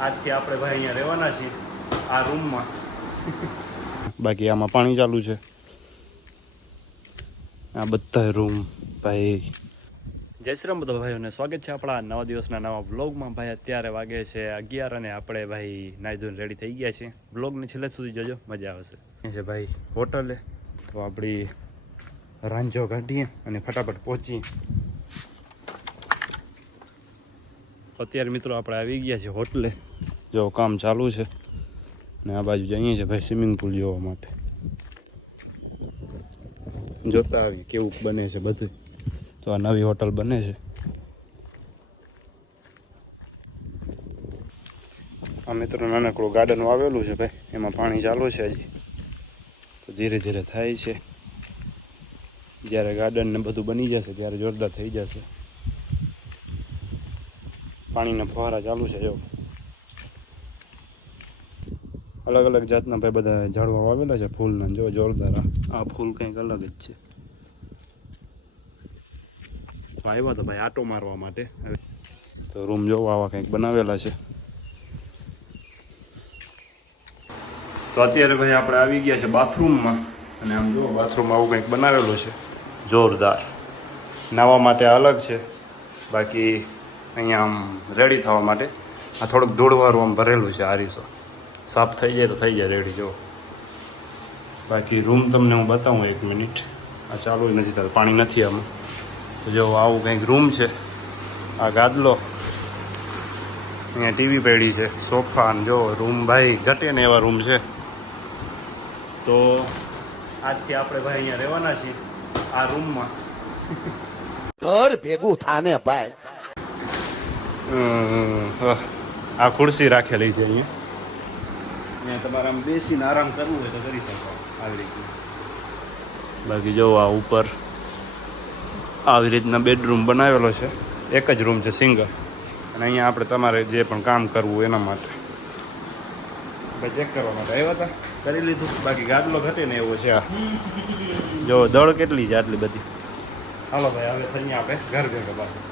આજથી આપણે ભાઈ અહીંયા રહેવાના છીએ આ રૂમમાં. બાકી આમાં પાણી ચાલુ છે. આ બધા રૂમ ભાઈ. જય શ્રી રામ બધા ભાઈઓને સ્વાગત છે આપણા નવા દિવસના નવા વ્લોગમાં. ભાઈ અત્યારે વાગે છે 11 અને આપણે ભાઈ નાઈ ધોઈને રેડી થઈ ગયા છીએ. વ્લોગને છેલ્લે સુધી જોજો, મજા આવશે. છે ભાઈ હોટલે, તો આપણી રાંજો કાઢીએ અને ફટાફટ પહોંચીએ. અત્યારે મિત્રો આપણે આવી ગયા છે હોટલે. જો કામ ચાલુ છે ને આ બાજુ જઈએ છે ભાઈ સ્વિમિંગ પુલ જોવા માટે. જોતા આવીએ કેવું બને છે બધું. તો આ નવી હોટલ બને છે. આ મિત્રો નાનકડું ગાર્ડન આવેલું છે ભાઈ, એમાં પાણી ચાલુ છે હજી, તો ધીરે ધીરે થાય છે. જ્યારે ગાર્ડન ને બધું બની જશે ત્યારે જોરદાર થઈ જશે. પાણીના ફુવારા ચાલુ છે. જો અલગ અલગ જાતના ભાઈ બધા ઝાડવા વાવેલા છે ફૂલના. જો જોરદાર, આ ફૂલ કંઈક અલગ જ છે. તો આવ્યા તો ભાઈ આટો મારવા માટે. તો રૂમ જોવા આવા કંઈક બનાવેલા છે. તો અત્યારે ભાઈ આપણે આવી ગયા છે બાથરૂમમાં, અને આમ જો બાથરૂમ આવું કંઈક બનાવેલું છે જોરદાર. નાહવા માટે અલગ છે, બાકી અહીંયા આમ રેડી થવા માટે આ થોડુંક ધૂળવાળું આમ ભરેલું છે. આરીસો સાફ થઈ જાય તો થઈ જાય રેડી. જો બાકી રૂમ તમને હું બતાવું 1 મિનિટ. આ ચાલુ નથી થતું, પાણી નથી આમાં. તો જો આવું કંઈક રૂમ છે. આ ગાદલો, અહીંયા ટીવી પડી છે, સોફા. જો રૂમ ભાઈ ઘટે ને એવા રૂમ છે. તો આજથી આપણે ભાઈ અહીંયા રહેવાના છીએ આ રૂમમાં. ઘર ભેગું થાને ભાઈ. આ ખુરશી રાખેલી છે અહીંયા. તમારે આમ બેસીને આરામ કરવું હોય તો કરી શકો આવી રીતના. બાકી જો આ ઉપર આવી રીતના બેડરૂમ બનાવેલો છે. એક જ રૂમ છે સિંગલ, અને અહીંયા આપણે તમારે જે પણ કામ કરવું એના માટે ભાઈ ચેક કરવા માટે આવ્યા હતા, કરી લીધું. બાકી ગાદલો ઘટે ને એવો છે. આ જો દળ કેટલી છે આટલી બધી. હાલો ભાઈ હવે અહીંયા આપણે ઘર ભેગા પાછું.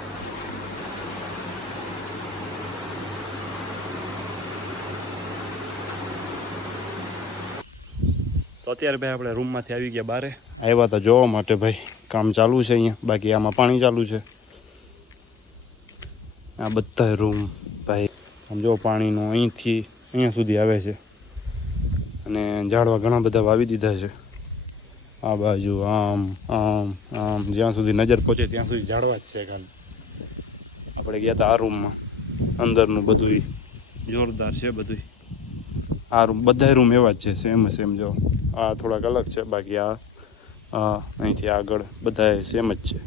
તો અત્યારે ભાઈ આપણે રૂમમાંથી આવી ગયા બારે. આવ્યા હતા જોવા માટે ભાઈ, કામ ચાલુ છે અહીંયા. બાકી આમાં પાણી ચાલુ છે. આ બધા રૂમ ભાઈ આમ જો પાણીનું અહીંથી અહીંયા સુધી આવે છે. અને ઝાડવા ઘણા બધા વાવી દીધા છે આ બાજુ. આમ આમ આમ જ્યાં સુધી નજર પહોંચે ત્યાં સુધી ઝાડવા જ છે ખાલી. આપણે ગયા હતા આ રૂમમાં. અંદરનું બધું જોરદાર છે બધું. આ રૂમ બધા રૂમ એવા જ છે, સેમ. જો આ થોડાક અલગ છે, બાકી આ અહીંથી આગળ બધા સેમ જ છે.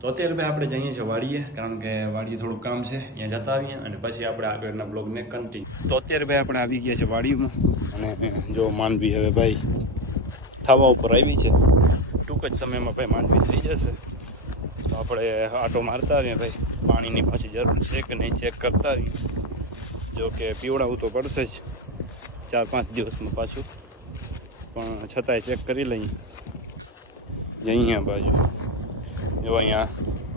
તો અત્યારે ભાઈ આપણે જઈએ છીએ વાડીએ, કારણ કે વાડીએ થોડુંક કામ છે, ત્યાં જતા આવીએ અને પછી આપણે આગળના બ્લોગને કન્ટિન્યુ. તો અત્યારે ભાઈ આપણે આવી ગયા છે વાડીમાં, અને જો માંડવી હવે ભાઈ થવા ઉપર આવી છે. ટૂંક જ સમયમાં ભાઈ માંડવી થઈ જશે. તો આપણે આટો મારતા આવીએ ભાઈ. પાણીની પાછી જરૂર છે કે નહીં ચેક કરતા આવીએ. જો કે પીવડાવવું તો પડશે જ 4-5 દિવસમાં પાછું, પણ છતાંય ચેક કરી લઈએ. અહીંયા બાજુ જો અહીંયા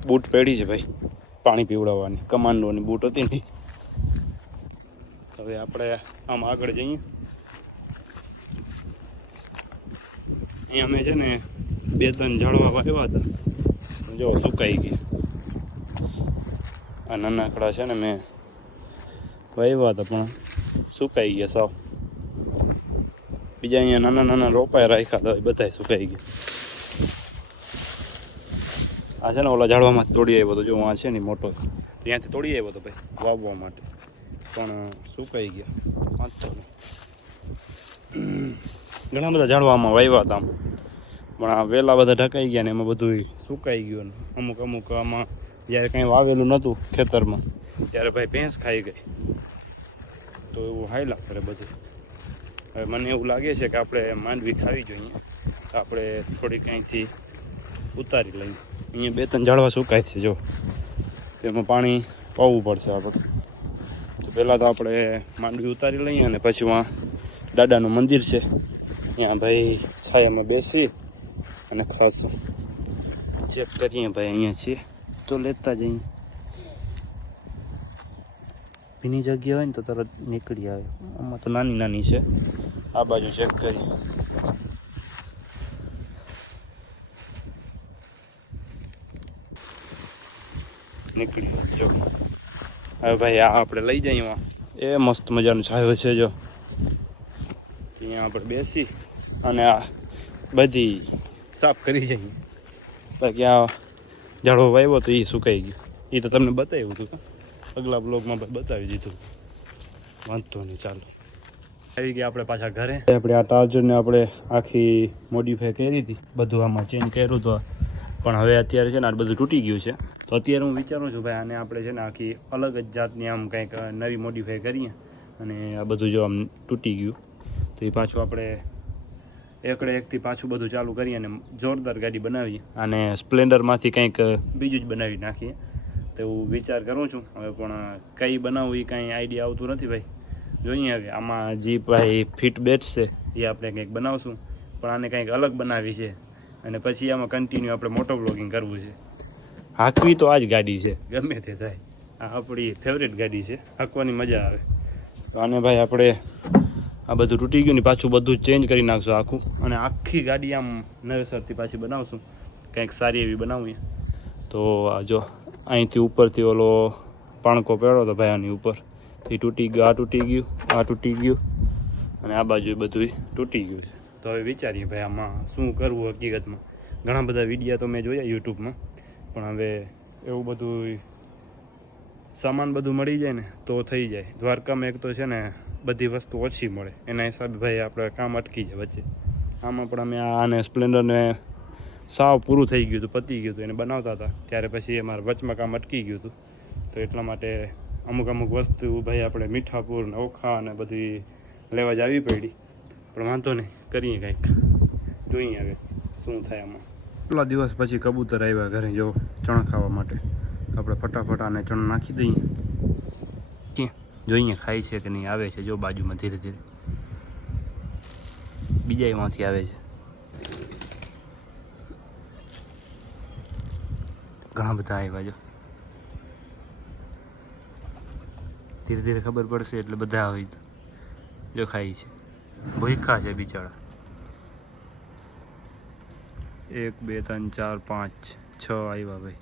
બૂટ પેઢી છે ભાઈ પાણી પીવડાવવાની. કમાન્ડોની બૂટ હતી ને. હવે આપણે આમ આગળ જઈએ. અહીંયા અમે છે ને 2-3 ઝાડવા વાવ્યા હતા, જો સુકાઈ ગયા. આ નાનકડા છે ને મેં વાવ્યા હતા પણ સુકાઈ ગયા સાવ. બીજા અહીંયા નાના રોપાય રાખ્યા હતા, બધા સુકાઈ ગયા. આ છે ને ઓલા ઝાડવામાંથી તોડી આવ્યો હતો. જો આ છે ને મોટો, ત્યાંથી તોડી આવ્યો હતો ભાઈ વાવવા માટે, પણ સુકાઈ ગયા. વાંચતો ઘણા બધા ઝાડવામાં વાવ્યા હતા આમ, પણ આ વેલા બધા ઢકાઈ ગયા ને એમાં બધું સુકાઈ ગયું. અમુક આમાં જ્યારે કંઈ વાવેલું નહોતું ખેતરમાં ત્યારે ભાઈ ભેંસ ખાઈ ગઈ. તો એવું હાયલા કરે બધું. હવે મને એવું લાગે છે કે આપણે માંડવી ખાવી જોઈએ. આપણે થોડીક અહીંથી ઉતારી લઈએ. અહીંયા 2-3 ઝાડવા સુકાય છે જો, તેમાં પાણી પાવું પડશે આપણે. તો પહેલાં તો આપણે માંડવી ઉતારી લઈએ અને પછી ત્યાં દાદાનું મંદિર છે, ત્યાં ભાઈ છાયામાં બેસી અને ખાસ ચેક કરીએ ભાઈ. અહીંયા છીએ તો લેતા જઈએ. ભીની જગ્યા હોય ને તો તરત નીકળી આવે. આમાં તો નાની નાની છે. આ બાજુ ચેક કરી. નીકળી આવે જો. હવે ભાઈ આ આપણે લઈ જઈએ એમાં. એ મસ્ત મજાનું છાયો છે જો. અહીંયા આપણે બેસી અને આ બધી સાફ કરી જઈએ. બાકી આ ઝાડો વાવ્યો તો એ સુકાઈ ગયું. એ તો તમને બતાવ્યું હતું. અગલા બ્લોગમાં બતાવી દીધું. વાંધતો નહીં, ચાલો આવી ગયા આપણે પાછા ઘરે. આપણે આ ટાર્જરને આપણે આખી મોડિફાઈ કરી હતી, બધું આમાં ચેન્જ કર્યું તો, પણ હવે અત્યારે છે ને આ બધું તૂટી ગયું છે. તો અત્યારે હું વિચારું છું ભાઈ આને આપણે છે ને આખી અલગ જ જાતની આમ કંઈક નવી મોડિફાઈ કરીએ. અને આ બધું જો આમ તૂટી ગયું તો એ પાછું આપણે એકડે એકથી પાછું બધું ચાલુ કરીએ અને જોરદાર ગાડી બનાવીએ. અને સ્પ્લેન્ડરમાંથી કંઈક બીજું જ બનાવી નાખીએ તો એવું વિચાર કરું છું. હવે પણ કઈ બનાવવું એ કાંઈ આઈડિયા આવતું નથી ભાઈ. જોઈએ હવે આમાં જે ભાઈ ફિટ બેઠશે એ આપણે કંઈક બનાવશું, પણ આને કંઈક અલગ બનાવી છે. અને પછી આમાં કન્ટિન્યુ આપણે મોટો બ્લોગિંગ કરવું છે. હાંકવી તો આ જ ગાડી છે, ગમે તે થાય. આ આપણી ફેવરેટ ગાડી છે, હાંકવાની મજા આવે. તો આને ભાઈ આપણે આ બધું તૂટી ગયું ને પાછું બધું ચેન્જ કરી નાખશું આખું. અને આખી ગાડી આમ નવેસરથી પાછી બનાવશું, કંઈક સારી એવી બનાવીએ. તો આ જો અહીંથી ઉપરથી ઓલો પાણકો પહેરો હતો ભાઈ આની ઉપર, એ તૂટી ગયું, આ તૂટી ગયું, આ તૂટી ગયું અને આ બાજુ બધું તૂટી ગયું છે. તો હવે વિચારીએ ભાઈ આમાં શું કરવું. હકીકતમાં ઘણા બધા વિડીયો તો મેં જોયા યુટ્યુબમાં, પણ હવે એવું બધું સામાન બધું મળી જાય ને તો થઈ જાય. દ્વારકામાં એક તો છે ને બધી વસ્તુ ઓછી મળે, એના હિસાબે ભાઈ આપણે કામ અટકી જાય વચ્ચે. આમાં પણ અમે આને સ્પ્લેન્ડરને સાવ પૂરું થઈ ગયું હતું, પતી ગયું હતું, એને બનાવતા હતા ત્યારે પછી અમારે વચમાં કામ અટકી ગયું હતું. તો એટલા માટે અમુક અમુક વસ્તુ ભાઈ આપણે મીઠાપુર ને ઓખા ને બધી લેવા જ આવી પડી. પણ વાંધો નહીં, કરીએ કંઈક, જોઈએ હવે શું થાય આમાં. કેટલા દિવસ પછી કબૂતર આવ્યા ઘરે જો ચણા ખાવા માટે. આપણે ફટાફટ આને ચણા નાખી દઈએ. જોઈએ ખાય છે કે નહીં. આવે છે જો બાજુમાં ધીરે ધીરે, બીજા એમાંથી આવે છે. ઘણા બધા આવ્યા જો. ધીરે ધીરે ખબર પડશે એટલે બધા આવી જો ખાય છે. ભૂખા છે બિચારા. 1 2 3 4 5 6 આવ્યા ભાઈ.